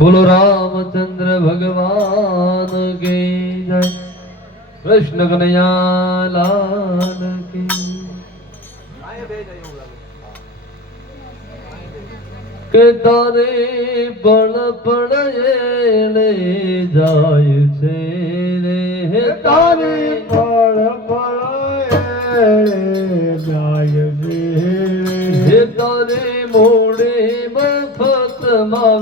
બોલો રામચંદ્ર ભગવાન કે જય. કૃષ્ણ કનૈયાલાલ કે કે તારે પણ એને જાય છે રે. તારે પણ પળ જાય હે છે તારે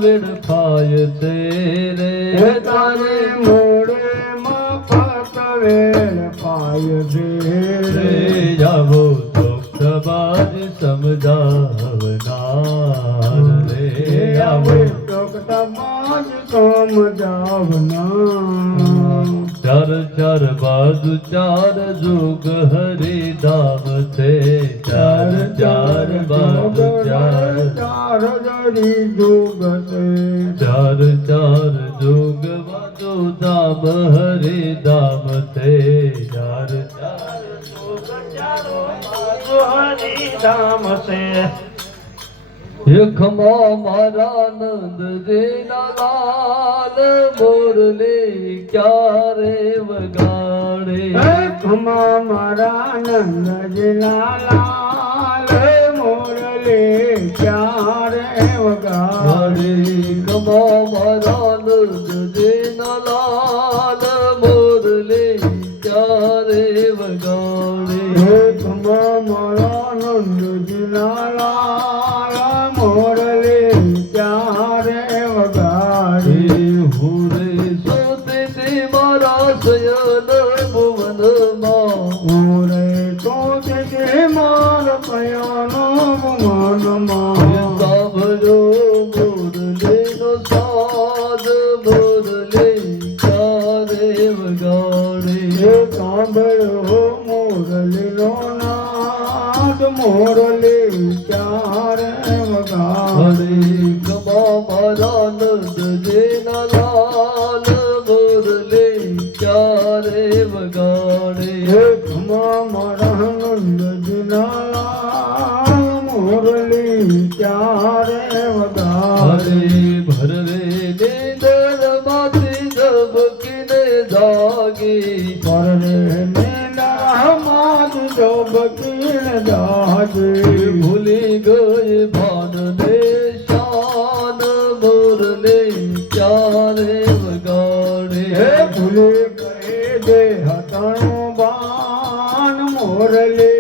મફતમાં વેડફાય છે રે. તારે મોડે મફત વેળ પાય રે. છે આવો ચોખ્ખબાજ સમજાવનાર રે. આવો સમાજ સમજાવના ચાર ચાર બાજુ ચાર જોગ હરિધામ છે. ચાર ચાર બાજુ ચાર. ચાર જરી જોગતે ચાર ચાર જોગ બાજુ ધામ હરિધામ છે. ચાર ચાર જોગ ચારો બાજુ હરિધામ છે. યખમાં મારા નંદ જેના લાલ મોરલી ક્યારે વગાડે? ખમા મારા નંદજીના લાલ મોરલી ક્યારે વગાડે? કમા મારા નંદ જેના લાલ નાદ જો બકીણ દાજે ભૂલી ગઈ ભાનને શાન મોરલે ક્યારે વગાડે હે ભૂલે કહે દે હતણો બાણ મોરલે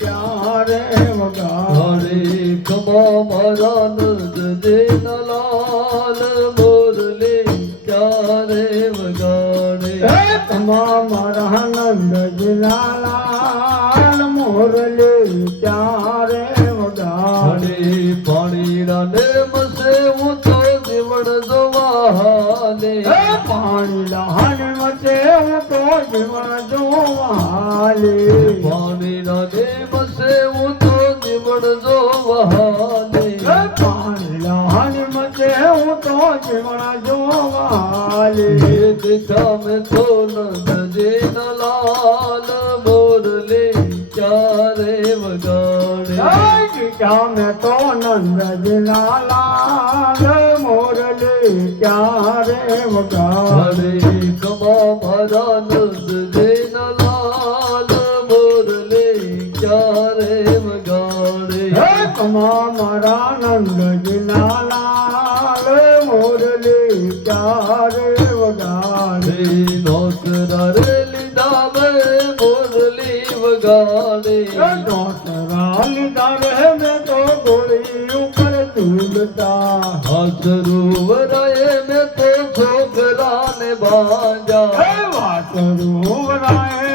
ક્યારે વગાડે કમા મારા નંદ જેના લાલ મોરલે ક્યારે વગાડે હે તમા મારા નંદજીના લાલ મોરલે ક્યારે વગાડે નેમસે હું તો જીવન જોવાને હે પાણી લહાણ મતે હું તો જીવન જોવાલે પાણીના નેમસે હું તો જીવન જોવાને હે પાણી લહાણ મતે હું તો જીવન જોવાલે દિશા મેં તો નંદ જેના વગાડે મેં તો નંદજીના લાલ મોરલે ક્યારે વગાડે? કમા મારા નંદ લાલ મોરલે ક્યારે વગાડે? કમા મારા નંદજીના લાલ મોરલે ક્યારે વગાડે. નોકરા રે લીધા મેં મોરલી વગાડે ડોસરા લીધા મેં ગોળી ઉપર ઝૂલતા હાથરું વરાએ મેં તો છોકરાને બાંધ્યા. વરાય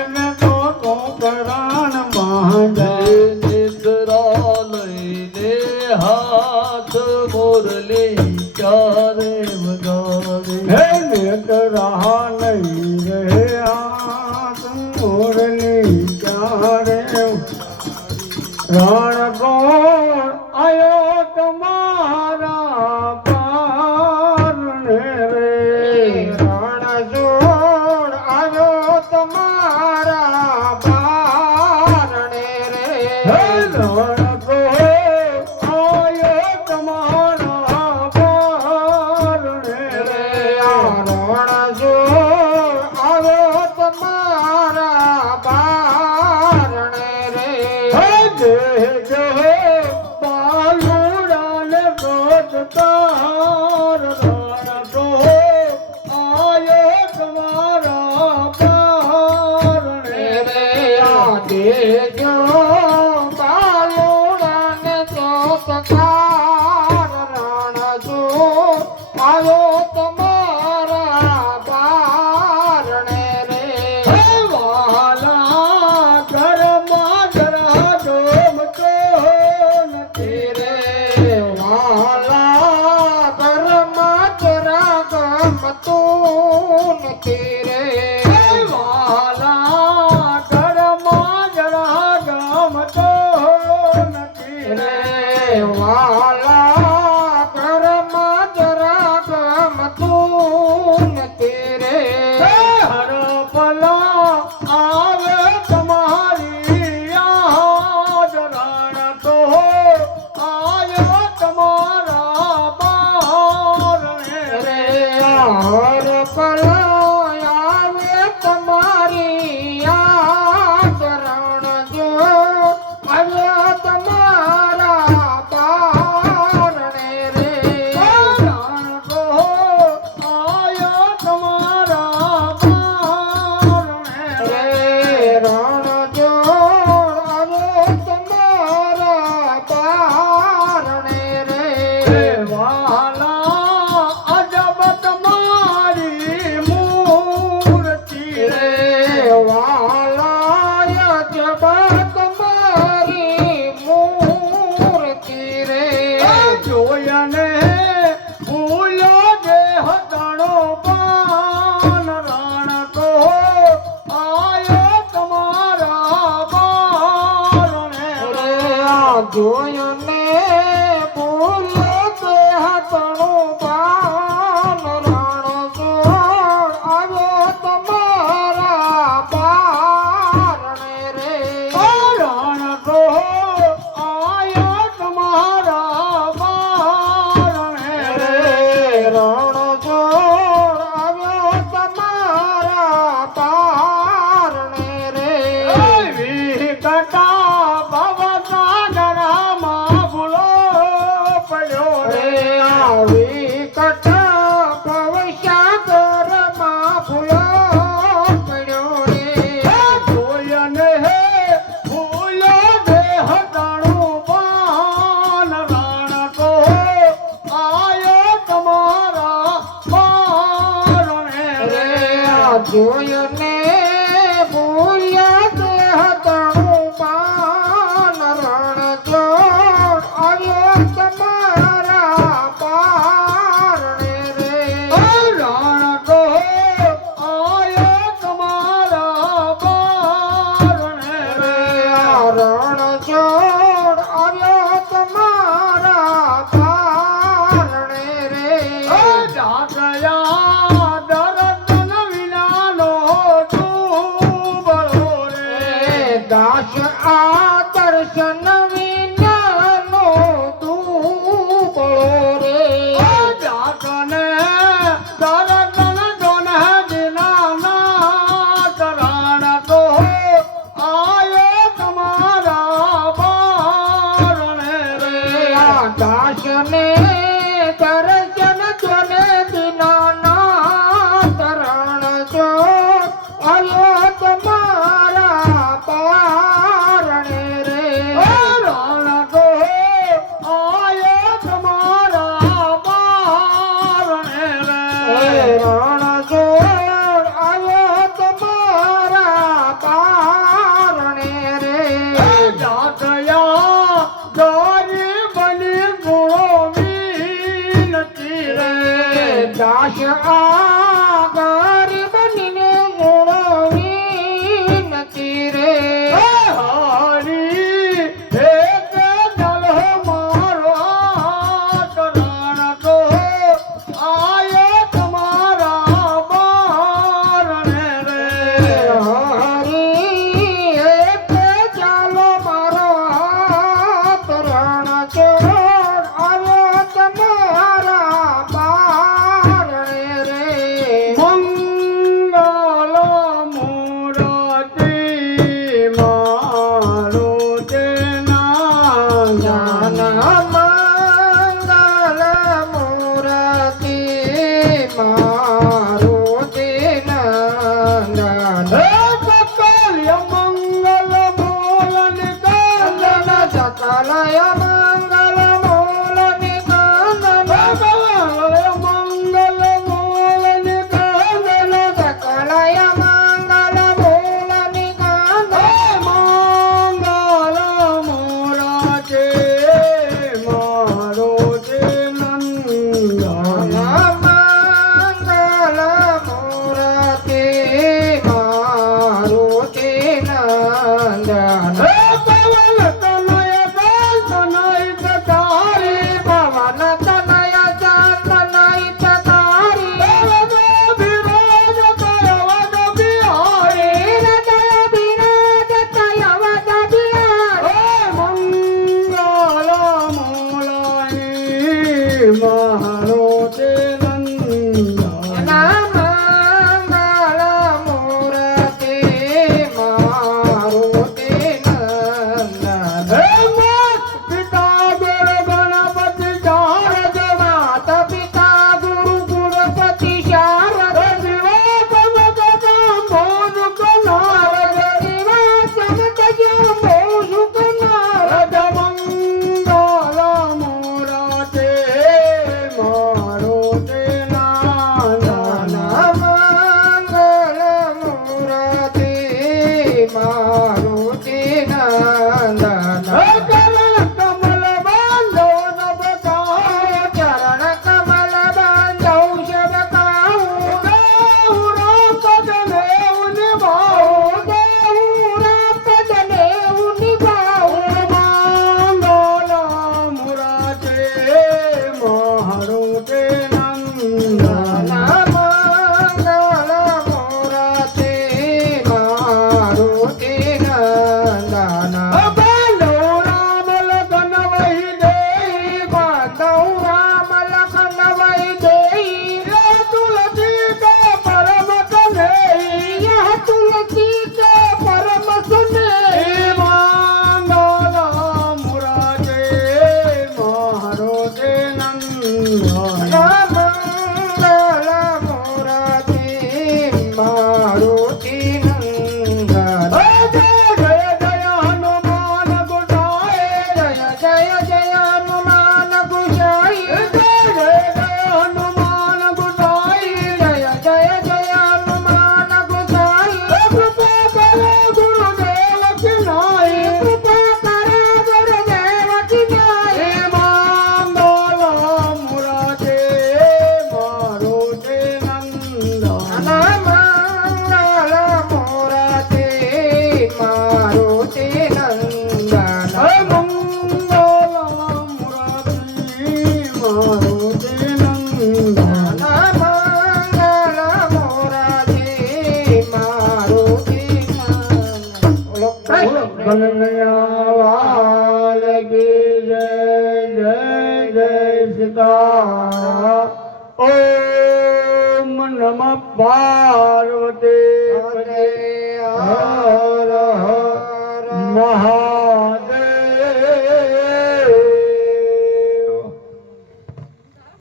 whatever they